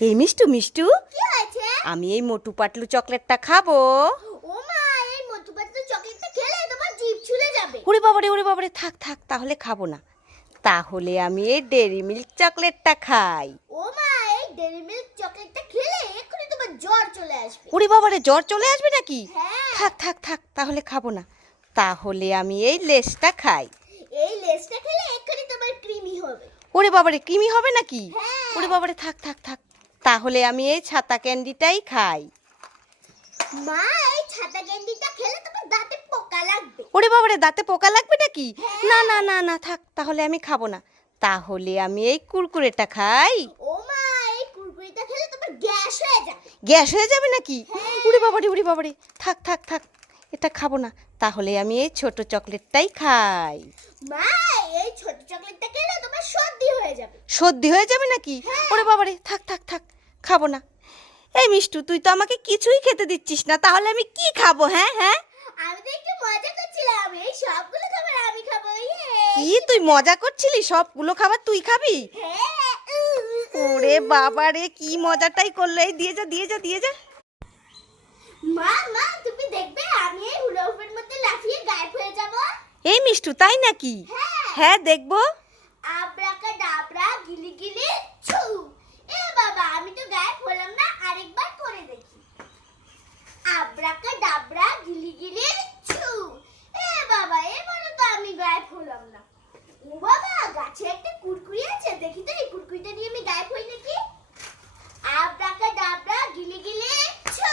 এই মিষ্টু মিষ্টু? কি হয়েছে? আমি এই মোটু পাতলু চকলেটটা খাব। ও মা এই মধু পাতলু চকলেটটা খেলে তোমার জিভ ছুলে যাবে। ওরে বাবারে ওরে বাবারে থাক থাক তাহলে খাব না। তাহলে আমি এই ডেরি মিল্ক চকলেটটা খাই। ও মা এই ডেরি মিল্ক চকলেটটা খেলে এক্ষুনি তোমার জ্বর চলে আসবে। ওরে বাবারে জ্বর চলে আসবে নাকি? হ্যাঁ। থাক থাক থাক তাহলে খাব না। তাহলে আমি এই লেসটা খাই। এই লেসটা খেলে এক্ষুনি তোমার ক্রিমি হবে। ওরে বাবারে কৃমি হবে নাকি? হ্যাঁ। ওরে বাবারে থাক থাক থাক তাহলে আমি এই ছাতা ক্যান্ডিটাই খাই। মা এই ছাতা ক্যান্ডিটা খেলে তোমার দাঁতে পোকা লাগবে। ওরে বাবারে দাঁতে পোকা লাগবে নাকি? হ্যাঁ। না না না না থাক তাহলে আমি খাব না। তাহলে আমি এই কুরকুরেটা খাই। ও মা এই কুরকুরিটা খেলে তোমার গ্যাস হয়ে যাবে। গ্যাস হয়ে যাবে নাকি? হ্যাঁ। উড়ি বাবারে উড়ি বাবারে থাক থাক থাক এটা খাব না। তাহলে আমি এই ছোট চকলেটটাই খাই। মা এই ছোট চকলেটটা খেলে তোমার সর্দি হয়ে যাবে। সর্দি হয়ে যাবে নাকি? ওরে বাবারে থাক থাক থাক খাব না। এই মিষ্টু তুই তো আমাকে কিছুই খেতে দিচ্ছিস না তাহলে আমি কি খাব হ্যাঁ হ্যাঁ? আমি তো একটু মজা করছিলাম এই সবগুলো খাবার আমি খাব কি তুই মজা করছিলি? সবগুলো খাবার তুই খাবি? হ্যাঁ। ওরে বাবারে কি মজাটাই করল এই দিয়ে যা দিয়ে যা দিয়ে যা। মা মা তুমি দেখবে আমি এই মধ্যে লাফিয়ে গায়েব হয়ে যাব। এই মিষ্টু তাই নাকি? হ্যাঁ। হ্যাঁ দেখব আব্রাকা ডাবরা গিলি গিলি ছু এ বাবা আমি তো গায়েব হলাম না আরেকবার করে দেখি আব্রাকা ডাবরা গিলি গিলি ছু এ বাবা এবারও তো আমি গায়েব হলাম না ও বাবা গাছে একটা কুরকুরি আছে দেখি তো এই কুরকুরিটা নিয়ে আমি গায়েব হই নাকি আব্রাকা ডাবরা গিলি গিলি ছু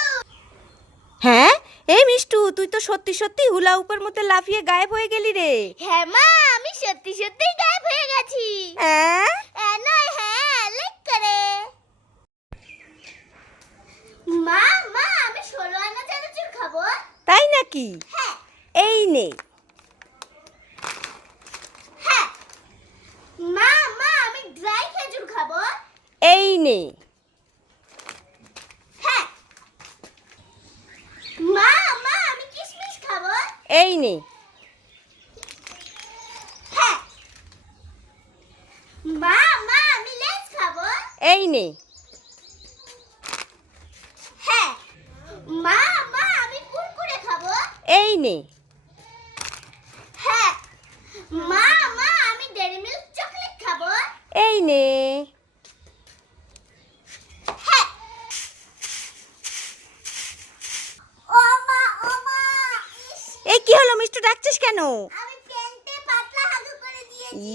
হ্যাঁ এই মিষ্টু তুই তো সত্যি সত্যি হুলা উপর মধ্যে লাফিয়ে গায়েব হয়ে গেলি রে। হ্যাঁ মা আমি সত্যি সত্যি গায়েব হয়ে গেছি। হ্যাঁ নয় হ্যাঁ লিক করে। মা মা আমি ষোলো আনা চানাচুর খাব। তাই নাকি? হ্যাঁ। এই নে। হ্যাঁ। মা মা আমি ড্রাই খেজুর খাব। এই নে হ্যাঁ মা মা আমি কিশমিশ খাব এই নে। হ্যাঁ। এই নে। হ্যাঁ। এই নে। হ্যাঁ। মা মা আমি ডেরি মিল্ক চকলেট খাব। এই নে হ্যাঁ ও মা ও মা ইস, এই কি হলো মিষ্টু ডাকছিস কেন?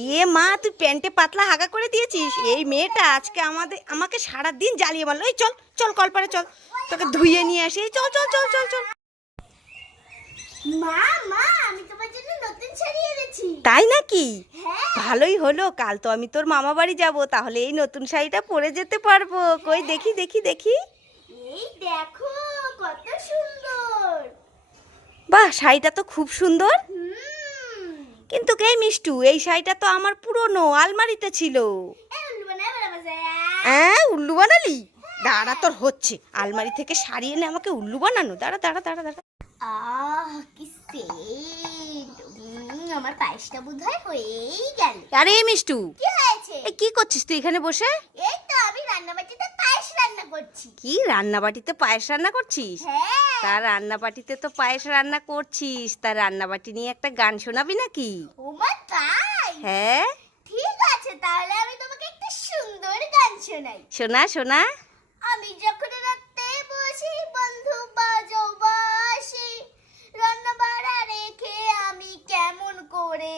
ইয়ে মা তুই প্যান্টে পাতলা হাগা করে দিয়েছিস? এই মেয়েটা আজকে আমাদের আমাকে সারা দিন জ্বালিয়ে মারলো এই চল চল কলপারে চল তোকে ধুইয়ে নিয়ে আসি এই চল চল চল চল চল। মা মা আমি তোমার জন্য নতুন শাড়ি এনেছি। তাই নাকি? হ্যাঁ। ভালোই হলো কাল তো আমি তোর মামা বাড়ি যাব তাহলে এই নতুন শাড়িটা পরে যেতে পারব। কই দেখি দেখি দেখি। এই দেখো কত সুন্দর। বাহ শাড়িটা তো খুব সুন্দর। কিন্তু কে মিষ্টু? এই শাড়িটা তো আমার পুরনো আলমারিতে ছিল। হ্যাঁ উল্লু বানালি? দাঁড়া তোর হচ্ছে। আলমারি থেকে শাড়ি এনে আমাকে উল্লু বানানো। দাঁড়া দাঁড়া দাঁড়া দাঁড়া। আমার পায়েসটা হয়েই গেল। আরে মিষ্টু। কি হয়েছে? কি করছিস তুই এখানে বসে? এই তো রান্নাবাটিতে পায়েস রান্না করছি। কি রান্না বাটিতে পায়েস রান্না করছিস? হ্যাঁ। তার রান্না বাটিতে তো পায়েস রান্না করছিস তার রান্না বাটি নিয়ে একটা গান শোনাবি নাকি? তাই? হ্যাঁ। ঠিক আছে তাহলে আমি তোমাকে একটা সুন্দর গান শোনাই। শোনা শোনা। আমি যখন রাতে বসি বন্ধু বাজো বাসি রান্না বাড়া রেখে আমি কেমন করে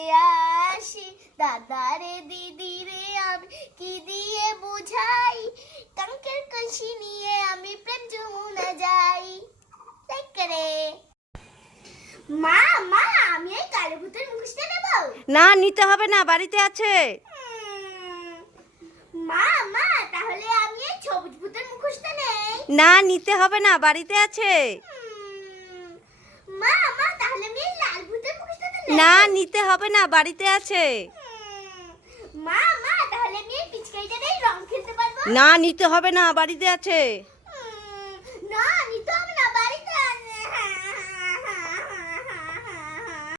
আসি? দাদারে দিদি রে আমি কি দিয়ে বুঝাই কাঙ্কের কলসি নিয়ে আমি প্রেম যমুনা যাই রে মা মা আমি এই কালো ভূতের মুখোশটা নেব? না নিতে হবে না বাড়িতে আছে। মা মা তাহলে আমি এই সবুজ ভূতের মুখোশটা নেই। না নিতে হবে না বাড়িতে আছে। মা মা তাহলে আমি লাল ভূতের মুখোশটা নেই না নিতে হবে না বাড়িতে আছে। মা মা তাহলে আমি এই পিচকারিটা নেই রং খেলতে পারব? না নিতে হবে না বাড়িতে আছে।